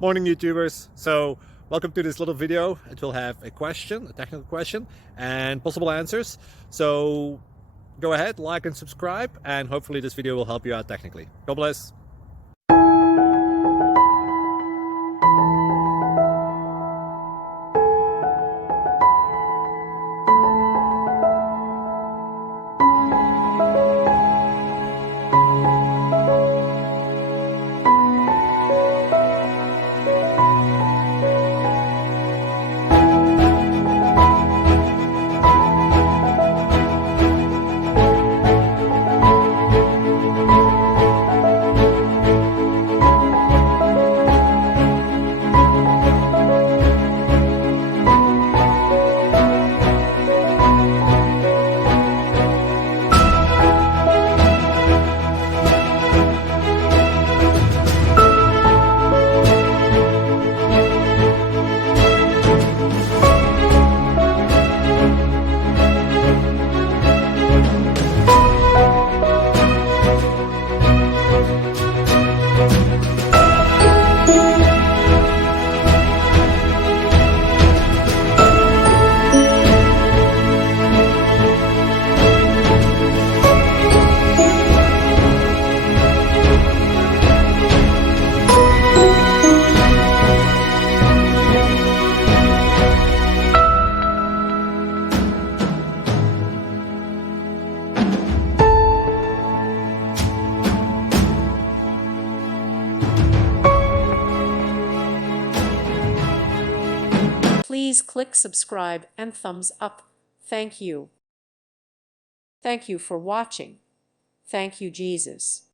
Morning, YouTubers. So welcome to this little video. It will have a question, a technical question, and possible answers. So go ahead, like and subscribe, and hopefully this video will help you out technically. God bless. Please click subscribe and thumbs up. Thank you. Thank you for watching. Thank you, Jesus.